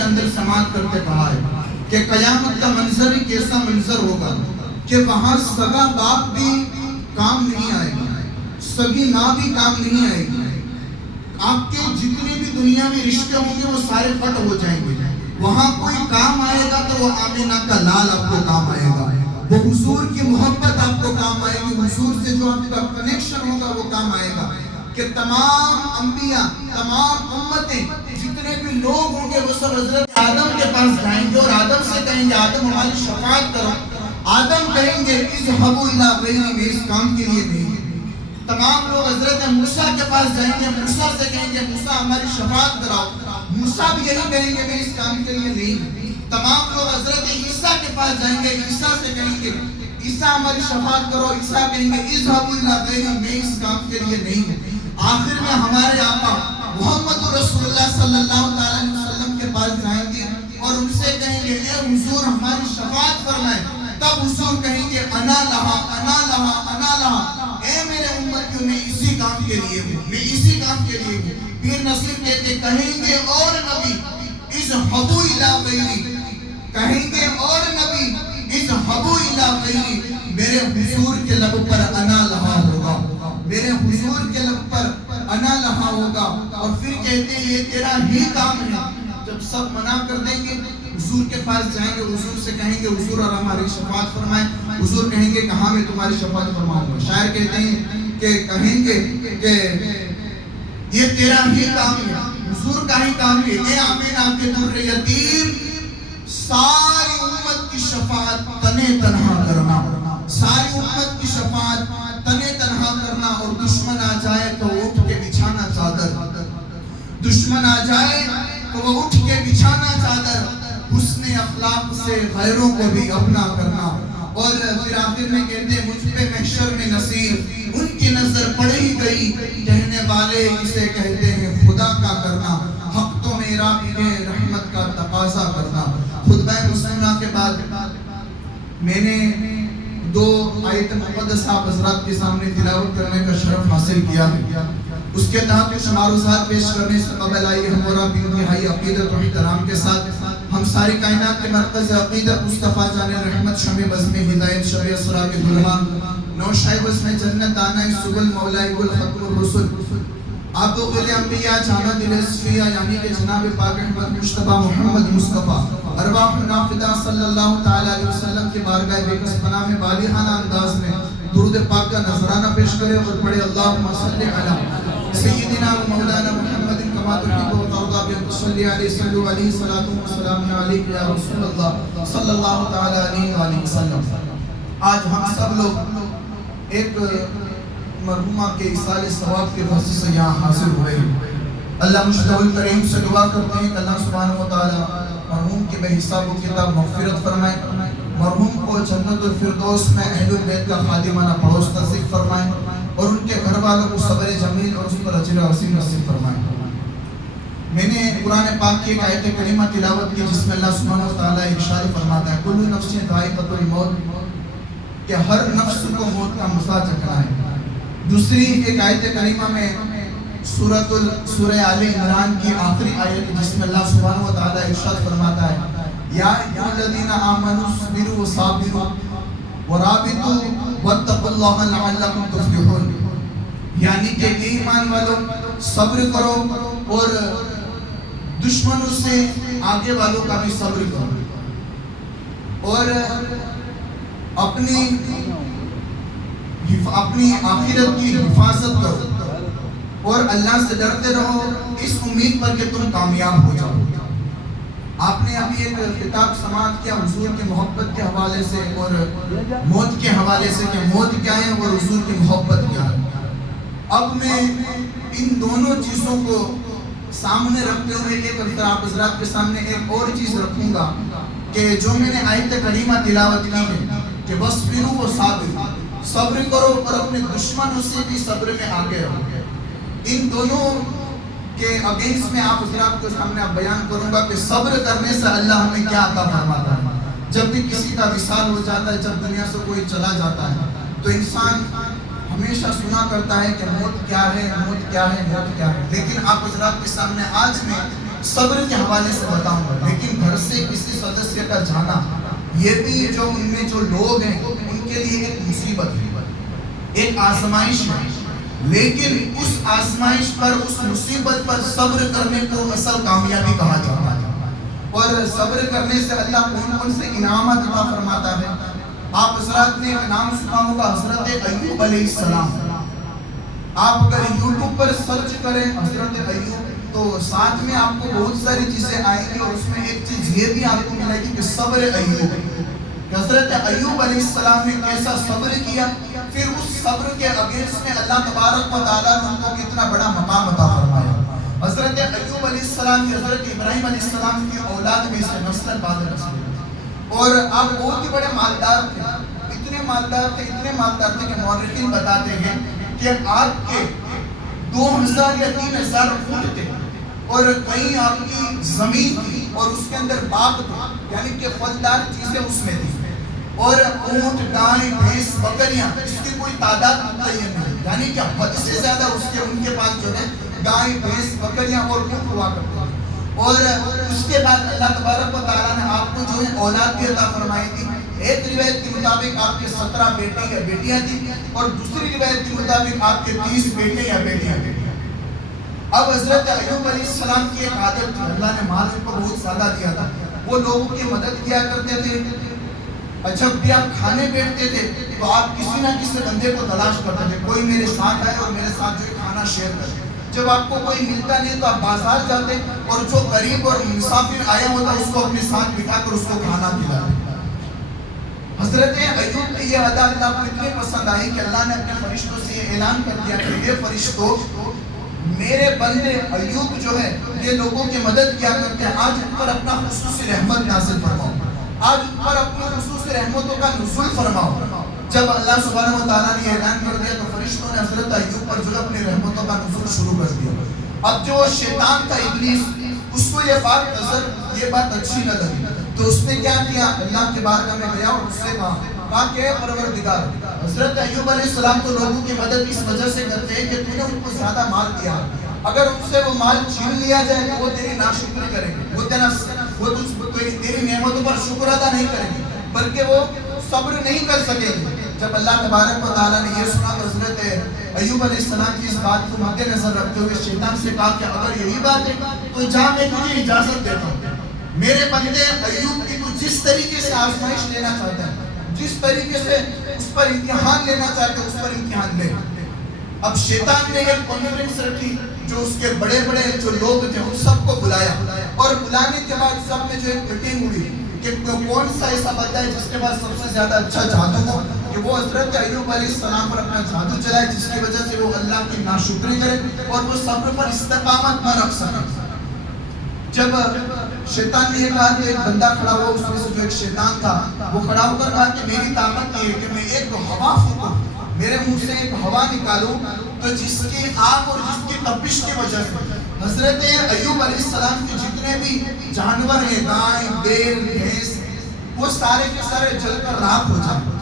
کے اندر سماعت کرتے کہا ہے کہ قیامت کا منظر ہی کیسا منظر ہوگا کہ وہاں سگا باپ بھی کام نہیں آئے گا، سگی ماں بھی کام نہیں آئے گی، آپ کے جتنے بھی دنیا میں رشتے ہوں گے وہ سارے کٹ ہو جائیں گے۔ وہاں کوئی کام آئے گا تو وہ آمینہ کا لال آپ کو کام آئے گا، وہ حضور کی محبت آپ کو کام آئے گی، حضور سے جو آپ کا کنیکشن ہوگا وہ کام آئے گا کہ تمام انبیاء، تمام امتیں، جتنے بھی لوگ ہوں گے وہ سب حضرت آدم کے پاس جائیں گے اور آدم سے کہیں گے آدم ہماری شفاعت کرو۔ آدم کہیں گے اذهبوا الی غیری، میں اس کام کے لیے نہیں۔ تمام لوگ حضرت موسیٰ کے پاس جائیں گے، موسیٰ سے کہیں گے موسیٰ ہماری شفاعت کراؤ، موسیٰ بھی یہی کہیں گے میں اس کام کے لیے نہیں۔ تمام لوگ حضرت عیسیٰ کے پاس جائیں گے، عیسیٰ سے کہیں گے عیسیٰ ہماری شفاعت کرو، عیسیٰ کہیں گے اذهبوا الی غیری، میں اس کام کے لیے نہیں۔ آخر میں ہمارے آقا محمد رسول اللہ صلی اللہ علیہ وسلم کے پاس جائیں گے اور ان سے کہیں گے اے حضور ہماری شفاعت فرمائیں۔ تب حضور کہیں گے انا لہا انا لہا انا لہا، اے میرے امتیوں میں اسی کام کے لیے ہوں، میں اسی کام کے لیے ہوں۔ پیر نصیر کہتے کہیں گے اور نبی اذهبوا الی غیری، کہیں گے اور نبی اذهبوا الی غیری، میرے حضور کے لب پر انا لہا ہوگا، میرے حضور کے لب پر انا لہا ہوگا۔ اور پھر کہتے ہیں یہ تیرا ہی کام ہے۔ جب سب منع کر دیں گے حضور کے پاس جائیں گے، حضور سے کہیں گے حضور اور ہماری شفاعت فرمائیں۔ حضور کہیں گے کہاں میں تمہاری شفاعت فرماؤں گا۔ شاعر کہتے ہیں کہ کہیں گے کہ یہ تیرا ہی کام ہے، حضور کا ہی کام ہے، اے آمینہ کے در یتیم ساری امت کی شفاعت تنے تنہا کرنا، ساری امت کی شفاعت تنے تنہا کرنا۔ اور دشمن آ جائے تو اٹھ کے بچھانا چادر، دشمن آ جائے تو وہ اٹھ کے بچھانا چادر، حسن اخلاق سے غیروں کو بھی اپنا کرنا۔ اور پھر آخر میں کہتے ہیں مجھ پہ محشر میں نصیر ان کی نظر پڑ ہی گئی، کہنے والے اسے کہتے ہیں خدا کا کرنا، حق تو میرا بھی ہے رحمت کا تقاضا کرنا۔ خطبہ مسلمہ کے بعد میں نے 2 آیت مقدسہ آپ حضرات کے سامنے تلاوت کرنے کا شرف حاصل کیا۔ اس کے تحت کچھ معروضات پیش کرنے سے قبل آئیے ہم اور آپ انتہائی عقیدت و احترام کے ساتھ ہم ساری کائنات کے مرکز عقیدت مصطفیٰ جان رحمت شمع بزم ہدایت شب اسرا کے دلہا نو شائب اس میں جنت آنا سبل مولائی گل ختم الرسل آپ و قل انبیاء جامع دل اسفیہ یعنی کہ جناب پاک احمد مشتبہ محمد مصطفیٰ ارواح نافدہ صلی اللہ تعالیٰ علیہ وسلم کی بارگاہ بے کس پناہ میں بالغانہ انداز میں درود پاک کا نظرانہ پیش کرے اور پڑھے اللہم صلی علی سیدنا و مولانا محمد کما تحب و ترضى بأن تصلي عليه صلوا عليه صلاة وسلام عليك يا رسول الله صلی اللہ تعالیٰ علیہ وآلہ وسلم۔ آج ہم سب لوگ ایک مرحومہ کے اصال ثواب کے واسطے سے یہاں حاضر ہوئے ہیں۔ اللہ مشتبہ کریم سے دعا کرتے ہیں کہ اللہ سبحانہ و تعالیٰ مرحوم کے بے حساب و کتاب مغفرت فرمائے، مرحوم کو جنت الفردوس میں اہل بیت کا خادمانہ پڑوس نصیب فرمائے اور ان کے گھر والوں کو صبر جمیل اور اس پر اجر عظیم نصیب فرمائے۔ میں نے قرآن پاک کی ایک آیت کریمہ تلاوت کی جس میں اللہ سبحانہ و تعالیٰ ارشاد فرماتا ہے کل نفس ذائقۃ الموت، کہ ہر نفس کو موت کا مزہ چکھنا ہے۔ دوسری ایک آیت کریمہ میں سورہ آل عمران کی آخری آیت جس میں اللہ سبحانہ و تعالیٰ ارشاد فرماتا ہے یا ایھا الذین آمنوا اصبروا وصابروا ورابطوا واتقوا اللہ لعلکم تفلحون، یعنی کہ ایمان والوں صبر کرو اور دشمنوں سے آگے والوں کا بھی صبر کرو اور اپنی آخرت کی حفاظت کرو اور اللہ سے ڈرتے رہو اس امید پر کہ تم کامیاب ہو جاؤ۔ آپ نے ابھی ایک کتاب سماعت کیا حضور کی محبت کے حوالے سے اور موت کے حوالے سے کہ موت کیا ہے اور حضور کی محبت کیا ہے۔ اب میں ان دونوں چیزوں کو سامنے رکھتے ہوئے ایک آپ حضرات کے سامنے ایک اور چیز رکھوں گا کہ جو میں نے آیت کریمہ تلاوت کی ہے کہ وَاصْبِرُوا وَصَابِرُوا، صبر کرو اور اپنے دشمنوں سے بھی صبر میں آگے رہو۔ ان دونوں کے اگینسٹ میں آپ حضرات کے سامنے بیان کروں گا کہ صبر کرنے سے اللہ ہمیں کیا عطا فرماتا ہے۔ جب بھی کسی کا وصال ہو جاتا ہے، جب دنیا سے کوئی چلا جاتا ہے تو انسان ہمیشہ سنا کرتا ہے کہ موت کیا ہے، موت کیا ہے، موت کیا ہے، لیکن آپ حضرات کے سامنے آج میں صبر کے حوالے سے بتاؤں گا۔ لیکن گھر سے کسی سدسیہ کا جانا یہ بھی جو ان میں جو لوگ ہیں ان کے لیے ایک مصیبت ہے، ایک آزمائش ہے، لیکن اس آزمائش پر، اس مصیبت پر صبر کرنے کو اصل کامیابی کہا جاتا ہے۔ اور صبر کرنے سے اللہ کون کون سے انعامات عطا فرماتا ہے؟ آپ حضرات نے ایک نام سنا ہوگا، حضرت ایوب علیہ السلام۔ آپ اگر یوٹیوب پر سرچ کریں حضرت ایوب تو ساتھ میں آپ کو بہت ساری چیزیں آئیں گی، اور اس میں ایک چیز یہ بھی آپ کو ملے گی کہ صبر ایوب، حضرت ایوب علیہ السلام نے کیسا صبر کیا، پھر اس صبر کے اگینسٹ میں اللہ تبارک و تعالیٰ نے ان کو کتنا بڑا مقام عطا فرمایا۔ حضرت ایوب علیہ السلام کی حضرت ابراہیم علیہ السلام کی اولاد میں سے نسل بعد نسل، اور آپ بہت ہی بڑے مالدار تھے، اتنے مالدار تھے کہ مورخین بتاتے ہیں کہ آپ کے 2000 یا 3000 اونٹ تھے، اور کہیں آپ کی زمین تھی اور اس کے اندر باغ تھے، یعنی کہ پھلدار چیزیں اس میں تھی، اور اونٹ، گائے، بھینس، بکریاں، اس کی کوئی تعداد متعین نہیں، یعنی کہ حد سے زیادہ ان کے پاس جو ہے گائے، بھینس، بکریاں اور اونٹ ہوا کرتے ہیں۔ اور اس کے بعد اللہ تبارک و تعالیٰ نے آپ کو جو ہے اولاد بھی عطا فرمائی تھی۔ ایک روایت کے مطابق آپ کے 17 بیٹے یا بیٹیاں تھیں، اور دوسری روایت کے مطابق آپ کے 30 بیٹے یا بیٹیاں تھیں۔ اب حضرت ایوب علیہ السلام کی ایک عادت تھی، اللہ نے مال ان کو بہت زیادہ دیا تھا، وہ لوگوں کی مدد کیا کرتے تھے۔ جب بھی آپ کھانے بیٹھتے تھے تو آپ کسی نہ کسی بندے کو تلاش کرتے تھے، کوئی میرے ساتھ آئے اور میرے ساتھ جو کھانا شیئر کرے۔ جب آپ کو کوئی ملتا نہیں تو آپ بازار جاتے اور جو غریب اور مسافر آیا ہوتا اس کو اپنے ساتھ بٹھا کر اس کو کھانا کھلاتے۔ حضرت ایوب کی یہ عادت اللہ کو اتنی پسند آئی کہ اللہ نے اپنے فرشتوں سے یہ اعلان کر دیا کہ یہ فرشتوں، میرے بندے ایوب جو ہے یہ لوگوں کی مدد کیا کرتے ہیں، آج ان پر اپنا خصوصی رحمت نازل فرماؤ، آج ان پر اپنی خصوصی رحمتوں کا نزول فرماؤ۔ جب اللہ سبحانہ و تعالیٰ نے یہ اعلان کر دیا تو فرشتوں نے حضرت ایوب پر جو اپنی رحمتوں کا نزول شروع کر دیا۔ اب جو شیطان تھا ابلیس، اس کو یہ بات اچھی نہ لگی، تو اس نے کیا کیا، اللہ کے بارگاہ میں گیا اور اس سے کہا کہ اے پروردگار، حضرت ایوب علیہ السلام تو لوگوں کی مدد اس وجہ سے کرتے ہیں کہ تو نے ان کو زیادہ مال دیا، اگر ان سے وہ مال چھین لیا جائے تو وہ تیری ناشکری کریں گے، وہ تیری نعمتوں پر شکر ادا نہیں کریں گے، بلکہ وہ صبر نہیں کر سکیں گے۔ جب اللہ تبارک و تعالیٰ نے یہ سنا تو حضرت ایوب علیہ السلام کی اس بات کو مد نظر رکھتے ہوئے شیطان سے کہا کہ اگر یہی بات ہے تو جا، میں تجھے اجازت دیتا ہوں، میرے بندے ایوب کی تو جس طریقے سے آزمائش لینا چاہتا ہے، جس طریقے سے اس پر امتحان لینا چاہتا ہے اس پر امتحان لے۔ اب شیطان نے ایک کانفرنس رکھی، جو اس کے بڑے جو لوگ تھے ان سب کو بلایا، اور بلانے کے بعد سب میں جو ایک میٹنگ ہوئی کہ کون سا ایسا بندہ ہے جس کے پاس سب سے زیادہ اچھا جادو ہو کہ وہ حضرت ایوب علیہ السلام پر اپنا جادو چلائے، جس کی وجہ سے وہ اللہ کی ناشکری کرے اور وہ صبر پر استقامت نہ رکھ سکے۔ جب شیطان نے یہ کہا کہ ایک بندہ کھڑا ہوا، اس میں سے جو ایک شیطان تھا وہ کھڑا ہو کر کہا کہ میری طاقت یہ ہے کہ میں ایک ہوا پھونکوں، میرے منہ سے ایک ہوا نکالوں تو جس کی آگ اور جس کی تپش کی وجہ سے حضرت ایوب علیہ السلام کے جتنے بھی جانور ہیں، گائے، بیل، بھینس، وہ سارے کے سارے جل کر راکھ ہو جائیں۔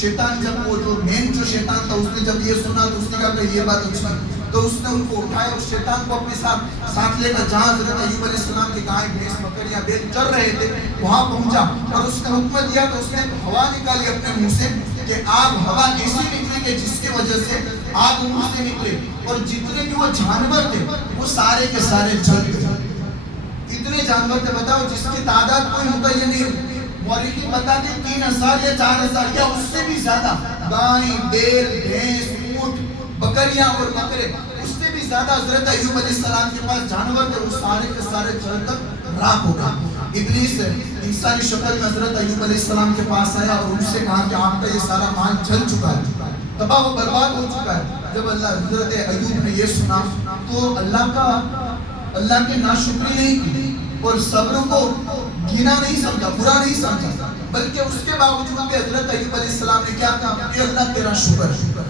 شیطان جب وہ جو مین جو شیطان تھا اس نے جب یہ سنا تو اس نے کہا کہ یہ بات اچھی ہے، تو اس نے ان کو اٹھایا اور شیطان کو اپنے ساتھ لے کر جہاں حضرت ایوب علیہ السلام کی گائے، بھینس، بکریاں، بیل چر رہے تھے وہاں پہنچا، اور اس نے حکم دیا تو اس نے ہوا نکالی اپنے منہ سے کہ آگ، ہوا ایسی نکلی کہ جس کی وجہ سے آگ منہ سے نکلے، اور جتنے بھی وہ جانور تھے وہ سارے کے سارے جل گئے۔ اتنے جانور تھے بتاؤ جس کی تعداد کوئی متعین نہیں، مورخین بتاتے 3000 یا 4000 یا اس سے بھی زیادہ، گائے، بیل، بھینس، اونٹ، بکریاں اور بکرے، اس سے بھی زیادہ حضرت ایوب علیہ السلام کے پاس جانور تھے، وہ سارے کے سارے جل کر راکھ ہو گئے۔ ابلیس انسانی شکل میں حضرت ایوب علیہ السلام کے پاس آیا اور ان سے کہا کہ آپ کا یہ سارا مال جل چکا ہے، تباہ و برباد ہو چکا ہے۔ جب حضرت ایوب نے یہ سنا تو اللہ کی ناشکری نہیں کی اور صبر کو گینا نہیں سمجھا، برا نہیں سمجھا، بلکہ اس کے باوجود بھی حضرت ایوب علیہ السلام نے کیا کہا، اے اللہ تیرا شکر ہے،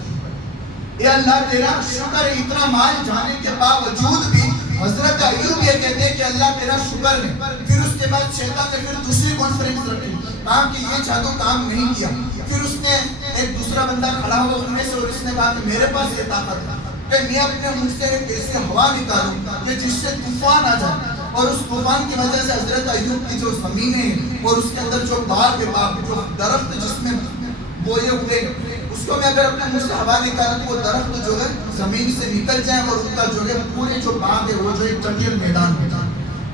اے اللہ تیرا شکر ہے، اتنا مال جانے کے باوجود بھی حضرت ایوب یہ کہتے ہیں کہ اللہ تیرا شکر ہے۔ پھر اس کے بعد شیطان نے پھر دوسری کانفرنس رکھی، کہا کہ یہ جادو کام نہیں کیا۔ پھر اس نے ایک دوسرا بندہ کھڑا ہوا ان میں سے اور اس نے کہا کہ میرے پاس یہ طاقت ہے کہ میں اپنے منہ سے ایک ایسی ہوا نکالوں کہ جس سے طوفان آ جائے، اور اس طوفان کی وجہ سے حضرت ایوب کی جو زمینیں اور اس کے اندر جو باغ ہے، جو درخت جس میں بوئے ہوئے، اس کو میں اگر اپنے منہ سے ہوا نکالا تو وہ درخت جو ہے زمین سے نکل جائیں اور ان کا جو ہے پورے جو باغ ہے وہ جو ایک چٹیل میدان ہے۔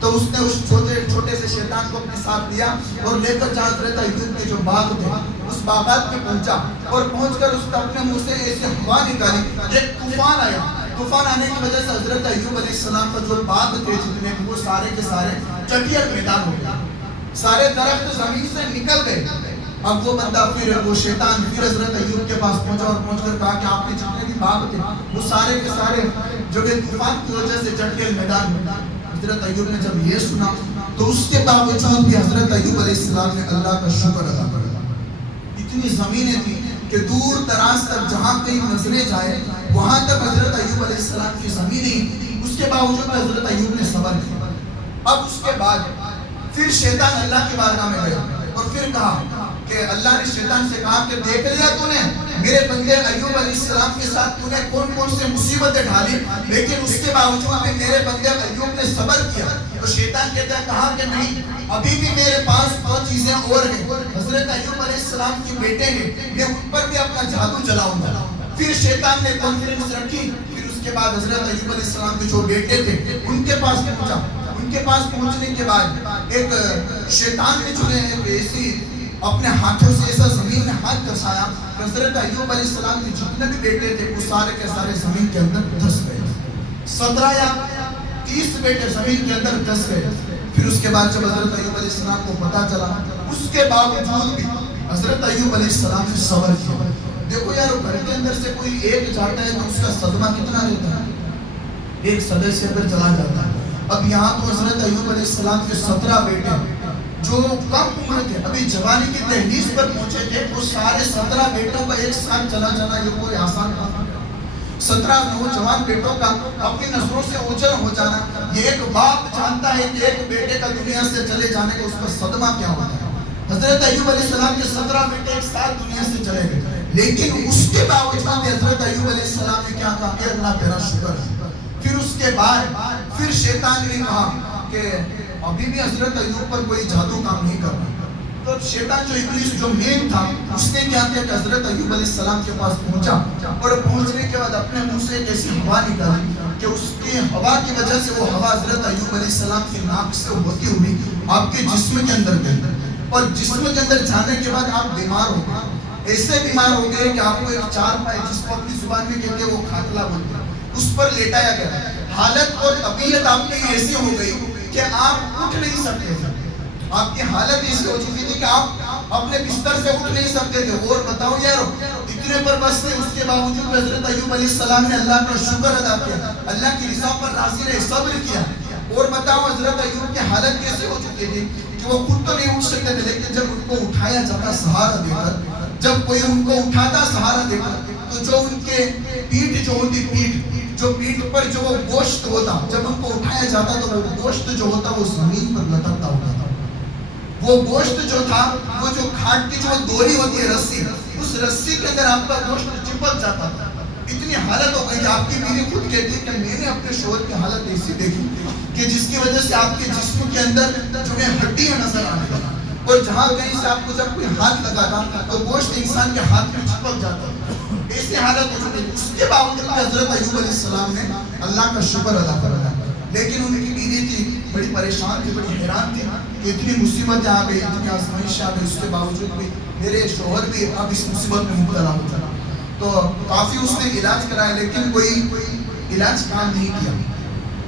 تو اس نے اس چھوٹے سے شیطان کو اپنے ساتھ لیا اور لے کر جہاں حضرت ایوب کے جو باغ تھے اس باغات میں پہنچا، اور پہنچ کر اس نے اپنے منہ سے ایسے ہوا نکالی، ایک طوفان آیا۔ طوفان آنے کی وجہ سے حضرت ایوب علیہ السلام کا جو باغ تھے جتنے وہ سارے کے سارے چٹیل میدان ہو گیا، سارے درخت زمین سے نکل گئے۔ اب وہ بندہ وہ شیطان پھر حضرت ایوب کے پاس پہنچا اور پہنچ کر کہا کہ آپ کے جتنے بھی باغ تھے وہ سارے کے سارے جو کہ طوفان کی وجہ سے چٹیل میدان میں۔ حضرت ایوب نے جب یہ سنا تو اس کے باوجود بھی حضرت ایوب علیہ السلام نے اللہ کا شکر ادا کیا۔ اتنی زمینیں تھیں کہ دور دراز تک جہاں کہیں نظریں جائے وہاں تک حضرت ایوب علیہ السلام کی زمینیں، اس کے باوجود حضرت ایوب نے صبر کیا۔ اب اس کے بعد پھر شیطان اللہ کی بارگاہ میں گیا اور پھر کہا کہ اللہ نے شیطان سے کہا کہ دیکھ لیا تو نے میرے بندے ایوب علیہ السلام کے ساتھ تو نے کون کون سے مصیبتیں ڈالی، لیکن اس کے باوجود بھی میرے بندے ایوب نے صبر کیا۔ تو شیطان کہتا ہے کہا کہ نہیں، ابھی بھی میرے پاس بہت چیزیں اور ہیں، حضرت ایوب علیہ السلام کی بیٹے ہیں، میں ان پر بھی اپنا جادو چلاؤں گا۔ پھر شیطان نے کانفرنس رکھی، پھر اس کے بعد حضرت ایوب علیہ السلام کے جو بیٹے تھے ان کے پاس پہنچا۔ ان کے پاس پہنچنے کے بعد ایک شیطان نے جو ہے ایسی اپنے ہاتھوں سے ایسا زمین میں ہاتھ دسایا، حضرت ایوب علیہ السلام کے جتنے بھی بیٹے تھے وہ سارے کے سارے زمین کے اندر دھس گئے، 17 یا 30 بیٹے زمین کے اندر دھس گئے۔ پھر اس کے بعد جب حضرت ایوب علیہ السلام کو پتا چلا، اس کے باوجود بھی حضرت ایوب علیہ السلام نے صبر کیا۔ دیکھو یار، گھر کے اندر سے کوئی ایک جاتا ہے تو اس کا صدمہ کتنا رہتا ہے، ایک صدر سے اندر چلا جاتا ہے۔ اب یہاں تو حضرت ایوب علیہ السلام کے 17 بیٹے جو کم عمر تھے، ابھی جوانی کی تہلیز پر پہنچے تھے، وہ سارے 17 بیٹوں کا ایک ساتھ چلا جانا یہ کوئی آسان کام نہیں۔ 17 نوجوان بیٹوں کا اپنی نظروں سے اوجھل ہو جانا، یہ ایک باپ جانتا ہے کہ ایک بیٹے کا دنیا سے چلے جانے کا اس کا صدمہ کیا ہوتا ہے۔ حضرت ایوب علیہ السلام کے 17 بیٹے ایک ساتھ دنیا سے چلے گئے، لیکن اس کے باوجود حضرت ایوب علیہ السلام نے کیا کہا کہ اللہ تیرا شکر ہے۔ پھر اس کے بعد پھر شیطان نے کہا کہ ابھی بھی حضرت ایوب پر کوئی جادو کام نہیں کر رہا۔ تو شیطان جو ابلیس جو مین تھا اس نے کیا کیا کہ حضرت ایوب علیہ السلام کے پاس پہنچا اور پہنچنے کے بعد اپنے منہ سے ایک ایسی ہوا نکالی کہ اس کی ہوا کی وجہ سے وہ ہوا حضرت ایوب علیہ السلام کی ناک سے ہوتی ہوئی آپ کے جسم کے اندر گئی، اور جسم کے اندر جانے کے بعد آپ بیمار ہو گئے، ایسے بیمار ہو گئے کہ آپ کو ایک چار پائے جس کو اپنی زبان میں کہتے ہیں وہ کھاتلا بولتے ہیں، اس پر لیٹایا گیا۔ حالت اور طبیعت آپ کی ایسی ہو گئی کہ آپ اٹھ نہیں سکتے تھے، آپ کی حالت ایسی ہو چکی تھی کہ آپ اپنے بستر سے اٹھ نہیں سکتے تھے۔ اور بتاؤ یار، اتنے پر بس تھے، اس کے باوجود حضرت ایوب علیہ السلام نے اللہ کا شکر ادا کیا، اللہ کی رضا پر راضی رہے، صبر کیا۔ اور بتاؤ حضرت ایوب کی حالت کیسے ہو چکی تھی کہ وہ خود تو نہیں اٹھ سکتے تھے، لیکن جب ان کو اٹھایا جاتا سہارا دے کر، جب کوئی ان کو اٹھاتا سہارا دے کر، تو جو ان کے پیٹھ جو ہوتی، پیٹھ پر جو وہ گوشت ہوتا، جب ان کو اٹھایا جاتا تو وہ گوشت جو ہوتا وہ زمین پر لٹکتا ہوتا تھا۔ وہ گوشت جو تھا، وہ جو کھاٹ کی جو دوری ہوتی ہے، رسی، اس رسی کے اندر آپ کا گوشت چپک جاتا تھا۔ اتنی حالت ہو گئی کہ آپ کی بیوی خود کہتی ہے کہ میں نے اپنے شوہر کی حالت ایسی دیکھی کہ جس کی وجہ سے آپ کے جسم کے اندر جو ہے ہڈیاں نظر آنے لگا، اور جہاں کہیں سے آپ کو جب کوئی ہاتھ لگاتا تو گوشت انسان کے ہاتھ میں چپک جاتا تھا، ایسی حالت ہو چکی۔ اس کے باوجود حضرت ایوب علیہ السلام نے اللہ کا شکر ادا کرا، لیکن ان کی بیوی تھی بڑی پریشان تھی، بڑی حیران تھی کہ اتنی مصیبت آ گئی، اتنی آزمائش آ گئی، اس کے باوجود بھی میرے شوہر بھی اب اس مصیبت میں مبتلا ہو چکا۔ تو کافی اس نے علاج کرایا، لیکن کوئی علاج کام نہیں کیا۔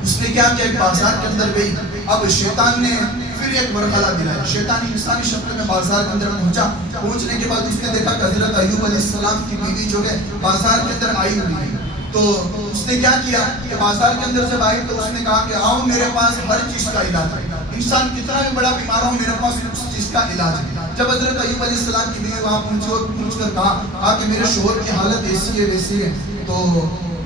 اس نے کیا کہ ایک بازار کے اندر گئی، اب شیطان نے پھر ایک مرحلہ دلایا۔ شیطان انسانی شکل میں بازار کے اندر پہنچا، پہنچنے کے بعد اس نے دیکھا کہ حضرت ایوب علیہ السلام کی بیوی جو ہے بازار کے اندر آئی ہوئی ہے۔ تو اس نے کیا کیا کہ بازار کے اندر جب آئی تو اس نے کہا کہ آؤ میرے پاس ہر چیز کا علاج ہے، انسان کتنا بھی بڑا بیمار ہو میرے پاس اس چیز کا علاج ہے۔ جب حضرت ایوب علیہ السلام کی بیوی وہاں پہنچ کر کہا کہ میرے شوہر کی حالت ایسی ہے ویسی ہے، تو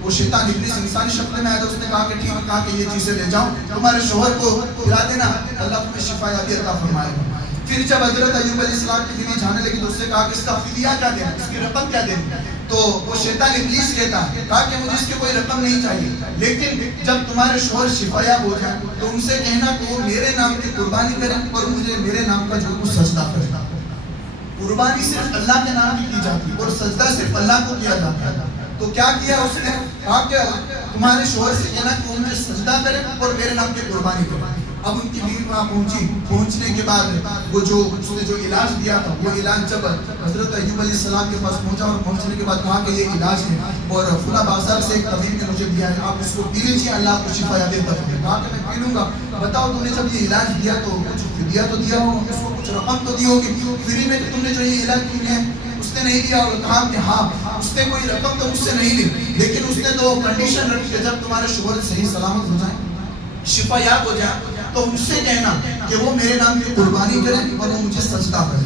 وہ شیطان ابلیس انسانی شکل میں آیا تو اس نے کہا کہ ٹھیک ہے، کہا کہ یہ چیزیں لے جاؤ، تمہارے شوہر کو کھلا دینا، اللہ تمہیں شفا یابی عطا فرمائے گا۔ پھر جب حضرت ایوب علیہ السلام کی بیوی جانے لگی تو اس نے کہا کہ اس کا فدیہ کیا دینا، اس کی رقم کیا دینی؟ تو وہ شیطان ابلیس کہتا ہے کہا کہ مجھے اس کی کوئی رقم نہیں چاہیے، لیکن جب تمہارے شوہر شفا یاب ہو جائے تو ان سے کہنا کہ وہ میرے نام کی قربانی کریں اور مجھے میرے نام کا جو کچھ سجدہ کرے۔ قربانی صرف اللہ کے نام کی جاتی ہے اور سجدہ صرف اللہ کو کیا جاتا ہے۔ تو کیا کیا اس نے؟ کہا کہ تمہارے شوہر سے کہنا کہ وہ مجھے سجدہ کرے اور میرے نام کی قربانی کرے۔ اب ان کی بیوی وہاں پہنچی، پہنچنے کے بعد وہ جو اس نے جو علاج دیا تھا وہ علاج جب حضرت ایوب علیہ السلام کے پاس پہنچا اور پہنچنے کے بعد کہا کہ یہ علاج ہے اور فلاں بازار سے ایک طبیب نے مجھے دیا ہے، آپ اس کو پی لیجیے، اللہ آپ کو شفا یاب دیتا ہے۔ کہا کہ میں پی لوں گا۔ بتاؤ تم نے جب یہ علاج دیا تو کچھ فدیہ تو دیا ہو، اس کو کچھ رقم تو دی ہوگی، فری میں تم نے جو یہ علاج کیا ہے؟ اس نے نہیں دیا۔ اور کہا کہ ہاں اس نے کوئی رقم تو مجھ سے نہیں لی، لیکن اس نے تو کنڈیشن رکھی کہ جب تمہارے شوہر صحیح سلامت ہو جائیں، شفا یاب ہو جائے تو ان سے کہنا کہ وہ میرے نام کی قربانی کریں اور وہ مجھے سجدہ کریں۔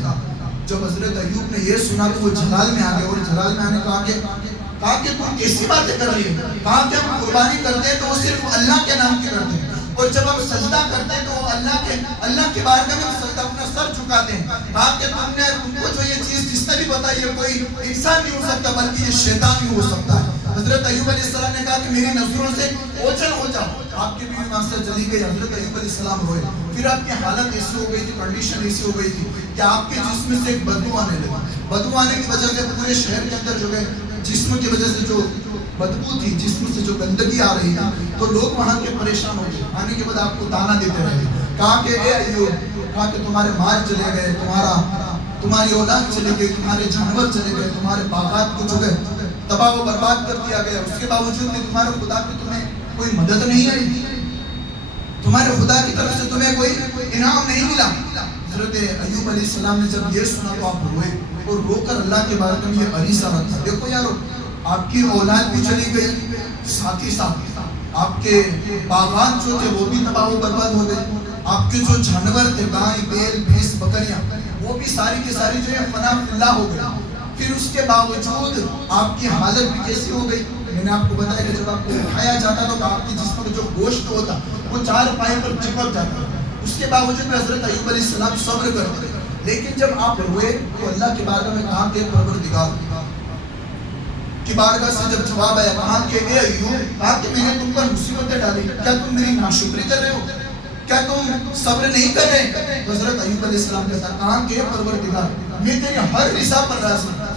جب حضرت ایوب نے یہ سنا تو وہ جلال میں آ گئے، اور جلال میں آنے کہا کہ تم کیسی باتیں کر رہی ہے؟ کہا کہ ہم قربانی کرتے ہیں تو وہ صرف اللہ کے نام کی کرتے ہیں، اور جب ہم سجدہ کرتے ہیں تو وہ اللہ کے بارگاہ میں سجدہ اپنا سر جھکاتے ہیں۔ کہا کہ تم کو جو یہ چیز جس نے بھی بتائی ہے کوئی انسان نہیں ہو سکتا بلکہ یہ شیطان ہی ہو سکتا ہے۔ حضرت ایوب علیہ السلام نے کہا کہ میری نظروں سے اوجھل ہو جاؤ۔ آپ کی بیوی وہاں سے چلی گئی، حضرت ایوب علیہ السلام روئے۔ پھر آپ کی حالت ایسی ہو گئی تھی، کنڈیشن ایسی ہو گئی تھی کہ آپ کے جسم سے ایک بدبو آنے لگی۔ بدبو آنے کی وجہ سے پورے شہر کے اندر جو ہے جسم کی وجہ سے جو بدبو تھی، جسم سے جو گندگی آ رہی تھی، تو لوگ وہاں کے پریشان ہو گئے۔ آنے کے بعد آپ کو تانا دیتے رہے، کہا کہ اے ایوب، کہا کہ تمہارے مال چلے گئے، تمہاری اولاد چلے گئی، تمہارے جانور چلے گئے، تمہارے باغات کو جو ہے تباہ و برباد کر دیا گیا، اس کے باوجود بھی تمہارے خدا کی تمہیں کوئی مدد نہیں آئی، تمہارے خدا کی طرف سے تمہیں کوئی انعام نہیں ملا۔ حضرت ایوب علیہ السلام نے جب یہ سنا تو آپ روئے اور رو کر اللہ کے بارے میں یہ عریضہ رکھا۔ دیکھو یارو، آپ کی اولاد بھی چلی گئی، ساتھ ہی ساتھ آپ کے باغات جو تھے وہ بھی تباہ و برباد ہو گئے، آپ کے جو جانور تھے، گائے بیل بھینس بکریاں، وہ بھی ساری کی ساری جو ہے فنا فلّہ ہو گئے۔ پھر اس کے باوجود آپ کی حالت بھی کیسی ہو گئی؟ میں نے آپ کو بتایا کہ جب آپ کو اٹھایا جاتا تو آپ کے جسم کا جو گوشت ہوتا وہ چار پائے پر چپک جاتا، اس کے باوجود بھی حضرت ایوب علیہ السلام صبر کرتے۔ لیکن جب آپ روئے تو اللہ کی بارگاہ میں کہا کہ پروردگار کی بارگاہ سے جب جواب آیا، کہا کہ اے ایوب، کہا کہ میں نے تم پر مصیبتیں ڈالی، کیا تم میری ناشکری کر رہے ہو؟ کیا تم صبر نہیں کر رہے؟ حضرت ایوب علیہ السلام کے ساتھ کہا کہ پروردگار، میں تیری ہر رضا پر راضی ہوں،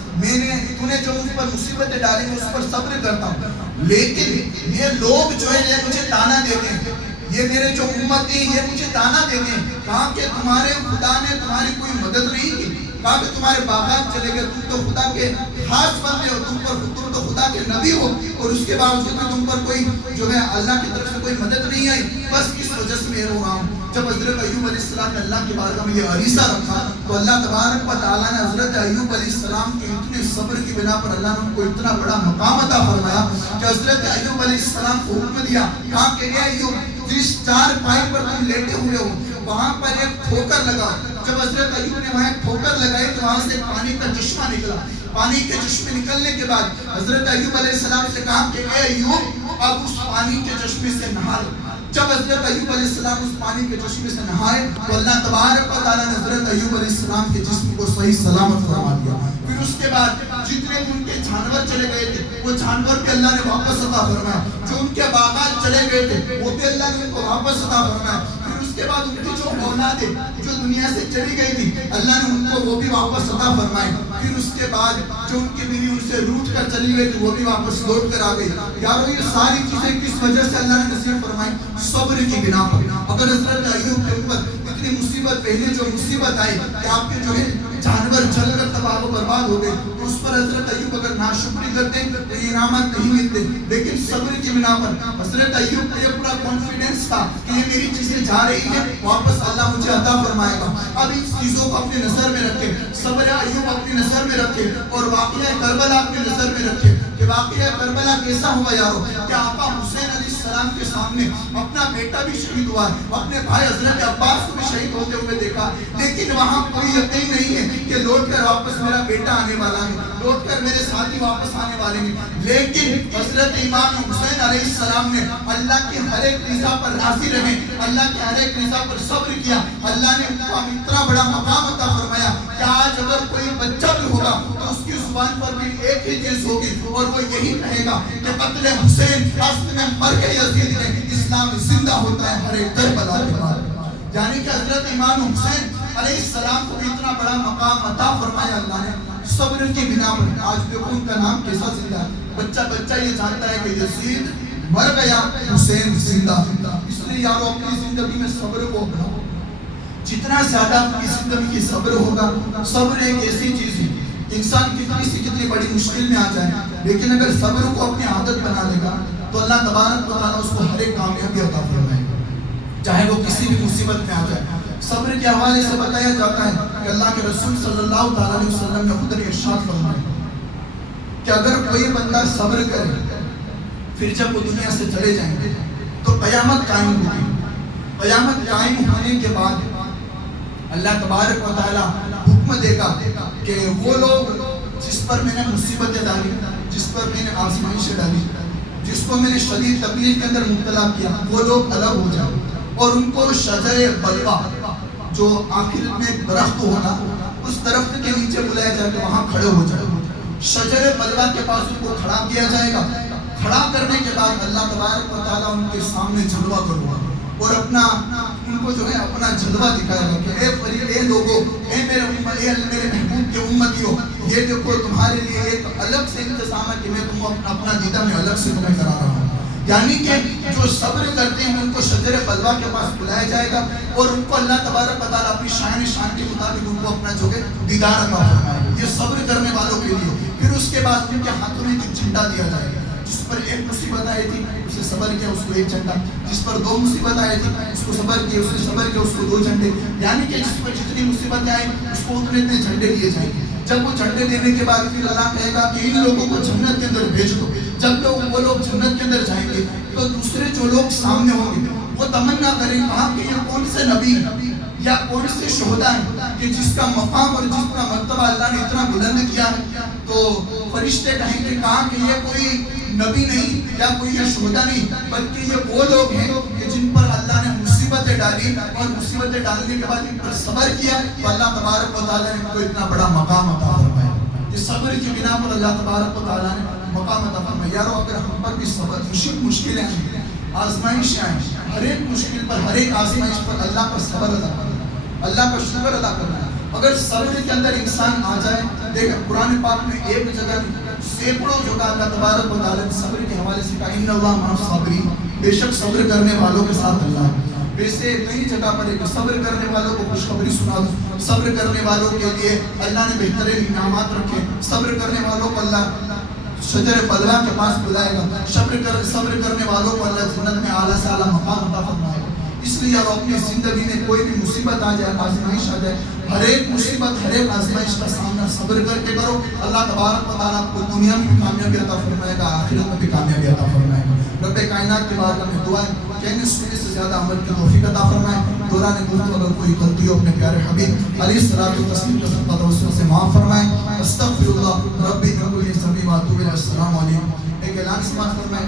تو نے جو مجھ پر مصیبتیں ڈالی میں اس پر صبر کرتا ہوں، لیکن یہ لوگ جو ہے یہ مجھے تانا دیتے ہیں، یہ میرے جو امتی یہ مجھے تانا دیتے ہیں۔ کہا کہ تمہارے خدا نے تمہاری کوئی مدد نہیں کی، کہا کہ تمہارے باغات چلے گئے، تم تو خدا کے خاص بندے ہو، تم تو خدا کے نبی ہو، اور اس کے باوجود میں تم پر کوئی جو ہے اللہ کی طرف سے کوئی مدد نہیں آئی، بس اس وجہ سے میں رو رہا ہوں۔ جب حضرت ایوب علیہ السلام نے اللہ کی بارگاہ میں یہ عریضہ رکھا تو اللہ تبارک و تعالیٰ نے حضرت ایوب علیہ السلام کے اتنے صبر کی بنا پر اللہ نے ان کو اتنا بڑا مقام عطا فرمایا کہ حضرت ایوب علیہ السلام کو حکم دیا، کہا کہ اے ایوب، جس چار پائے پر تم لیٹے ہوئے ہو وہاں پر ایک ٹھوکر لگا۔ جب حضرت ایوب نے وہاں ایک ٹھوکر لگائی تو وہاں سے پانی کا چشمہ نکلا۔ پانی کے چشمے نکلنے کے بعد حضرت ایوب علیہ السلام سے کہا کہ اے ایوب، اب اس پانی کے چشمے سے نہا لو۔ جب حضرت ایوب علیہ السلام اس پانی کے چشمے سے نہائے تو اللہ تبارک و تعالیٰ نے حضرت ایوب علیہ السلام کے جسم کو صحیح سلامت فرما دیا۔ پھر اس کے بعد جتنے ان کے جانور چلے گئے تھے وہ جانور بھی اللہ نے واپس عطا فرمایا، جو ان کے باغات چلے گئے تھے وہ بھی اللہ نے ان کو واپس عطا فرمایا۔ پھر اس کے بعد ان کی جو اولادیں جو دنیا سے چلی گئی تھی اللہ نے ان کو وہ بھی واپس عطا فرمائی۔ پھر اس کے بعد جو ان کی بیوی ان سے روٹ کر چلی گئی تھی وہ بھی واپس لوٹ کر آ گئی۔ یارو یہ ساری چیزیں کس وجہ سے اللہ نے نصیب فرمائی؟ صبر کی بنا پر۔ اگر حضرت ایوب کے اوپر اتنی مصیبت پہلے جو مصیبت آئی کہ آپ کے جو ہے جانور جل کر تباہ و برباد ہو گئے تو اس پر حضرت ایوب اگر ناشکری کرتے تو انعامات نہیں ملتے، لیکن صبر کی بنا پر حضرت ایوب کو یہ پورا کانفیڈنس تھا کہ یہ میری چیزیں جا رہی ہیں واپس اللہ مجھے عطا فرمائے گا۔ اب اس چیزوں کو اپنی نظر میں رکھے، صبر ایوب اپنی نظر میں رکھے اور واقعہ کربلا اپنی نظر میں رکھے کہ واقعہ کربلا کیسا ہوا یارو کہ آقا حسین علیہ السلام کے سامنے اپنا بیٹا بھی شہید ہوا ہے، اپنے بھائی حضرت عباس کو بھی شہید ہوتے ہوئے دیکھا، لیکن وہاں کوئی یقین نہیں ہے کہ لوٹ کر واپس میرا بیٹا آنے والا ہے، لوٹ کر میرے ساتھی واپس آنے والے ہیں. لیکن حضرت امام حسین علیہ السلام نے اللہ کی ہر ایک رضا پر راضی رہے، اللہ کی ہر ایک رضا پر صبر کیا. اللہ نے ان کو اتنا بڑا مقام عطا فرمایا کہ آج اگر کوئی بچہ بھی ہوگا تو اس کی زبان پر بھی ایک ہی چیز ہوگی اور وہ یہی کہے گا کہ قتل حسین اصل میں مر کے یزید ہے، اسلام زندہ ہوتا ہے ہر ایک کربلا کے بعد. یعنی کہ حضرت امام حسین علیہ السلام کو اتنا بڑا مقام عطا فرمایا اللہ نے صبر کی بنا پر. آج دیکھو ان کا نام کیسا زندہ ہے. بچہ یہ جانتا ہے کہ یزید مر گیا، حسین زندہ. اس لیے یارو اپنی زندگی میں صبر کو اپناؤ. جتنا زیادہ آپ کی زندگی کی صبر ہوگا، صبر ایک ایسی چیز ہے انسان کتنی بڑی مشکل میں آ جائے لیکن اگر صبر کو اپنی عادت بنا لے گا تو اللہ تبارک و تعالیٰ اس کو ہر ایک کامیابی عطا فرمائے گا، چاہے وہ کسی بھی مصیبت میں آ جائے. صبر کے حوالے سے بتایا جاتا ہے کہ اللہ کے رسول صلی اللہ تعالیٰ علیہ وسلم نے خود ارشاد فرمایا کہ اگر کوئی بندہ صبر کرے پھر جب وہ دنیا سے چلے جائیں گے تو قیامت قائم ہوگی. قیامت قائم ہونے کے بعد اللہ تبارک و تعالیٰ حکم دے گا کہ وہ لوگ جس پر میں نے مصیبتیں ڈالی، جس پر میں نے آزمائشیں ڈالی، جس کو میں نے شدید تکلیف کے اندر مبتلا کیا، وہ لوگ الگ ہو جائیں اور ان کو شجر بلوا جو آخرت میں ایک درخت ہونا، اس درخت کے نیچے بلایا جائے تو وہاں کھڑے ہو جائے. شجر بلوا کے پاس ان کو کھڑا کیا جائے گا. کھڑا کرنے کے بعد اللہ تبارک و تعالیٰ ان کے سامنے جلوہ کروا اور ان کو جو ہے اپنا جلوہ دکھائے گا کہ اے لوگوں، اے میرے محبوب کے امتیوں، یہ دیکھو تمہارے لیے ایک الگ سے انتظام ہے کہ میں تم کو اپنا دیدہ میں الگ سے تمہیں کرا رہا ہوں. یعنی کہ جو صبر کرتے ہیں ان کو شجر بلوا کے پاس بلایا جائے گا اور ان کو اللہ تبارک و تعالیٰ اپنی شان کے مطابق ان کو اپنا جو ہے دیدار عطا فرمائے گا. یہ صبر کرنے والوں کے لیے. پھر اس کے بعد ان کے ہاتھوں میں ایک جھنڈا دیا جائے گا. جس پر ایک مصیبت آئی تھی اسے صبر کیا، اس کو ایک جھنڈا. جس پر دو مصیبت آئی تھی اس کو صبر کیا، اس نے صبر کیا، اس کو دو جھنڈے. یعنی کہ جس پر جتنی مصیبتیں آئیں اس کو اتنے جھنڈے دیے جائیں گے. جب وہ جھنڈے دینے کے بعد پھر اللہ کہے گا کہ ان لوگوں کو جنت کے اندر بھیج دو. جب وہ لوگ جنت کے اندر جائیں گے تو دوسرے جو لوگ سامنے ہوں گے وہ تمنا کریں کہاں کہ یہ کون سے نبی یا کون سے شہداء ہیں کہ جس کا مقام اور جس کا مرتبہ اللہ نے اتنا بلند کیا ہے. تو فرشتے کہیں گے کہاں کہ یہ کوئی نبی نہیں یا کوئی یہ شہداء نہیں بلکہ یہ وہ لوگ ہیں کہ جن پر اللہ نے مصیبتیں ڈالی اور مصیبتیں ڈالنے کے بعد ان پر صبر کیا تو اللہ تبارک و تعالیٰ نے ان کو اتنا بڑا مقام عطا فرمایا. یہ صبر کی بنا پر اللہ تبارک و تعالیٰ نے مقام عطا فرمایا. یارو اگر ہم پر بھی صبر مشکلیں ہیں، آزمائشیں ہیں، ہر ایک مشکل پر ہر ایک آزمائش پر اللہ پر صبر ادا کرنا، اللہ کا شکر ادا کرنا. اگر صبر کے اندر انسان آ جائے، دیکھ قرآن پاک میں ایک جگہ سینکڑوں جگہ اللہ تبارک و تعالیٰ نے صبر کے حوالے سے کہا ان اللہ مع الصابرین، بے شک صبر کرنے والوں کے ساتھ اللہ ہے. ویسے کئی جگہ پر ایک صبر کرنے والوں کو خوشخبری سنا دو. صبر کرنے والوں کے لیے اللہ نے بہترین انعامات رکھے. صبر کرنے والوں کو اللہ شجر بلوا کے پاس بلائے گا. صبر کرنے والوں کو اللہ جنت میں اعلیٰ سے اعلیٰ مقام عطا فرمائے گا. اس لیے اب اپنی زندگی میں کوئی بھی مصیبت آ جائے، آزمائش آ جائے، ہر ایک مصیبت ہر ایک آزمائش کا سامنا صبر کر کے کرو. اللہ تبارک و تعالیٰ آپ کو دنیا میں بھی کامیابی عطا فرمائے گا، آخرت میں بھی کامیابی عطا فرمائے گا. رب کائنات کے بارگاہ میں دعا ہے کہنے سننے سے زیادہ عمل کی توفیق عطا فرمائے. دوران گفتگو اگر کوئی غلطی ہو اپنے پیارے حبیب علیہ الصلوۃ والتسلیم کے صدقہ توسل سے معاف فرمائے. استغفر اللہ ربی من کل ذنب و اتوب الیہ. السلام علیکم. ایک اعلان سماعت فرمائے.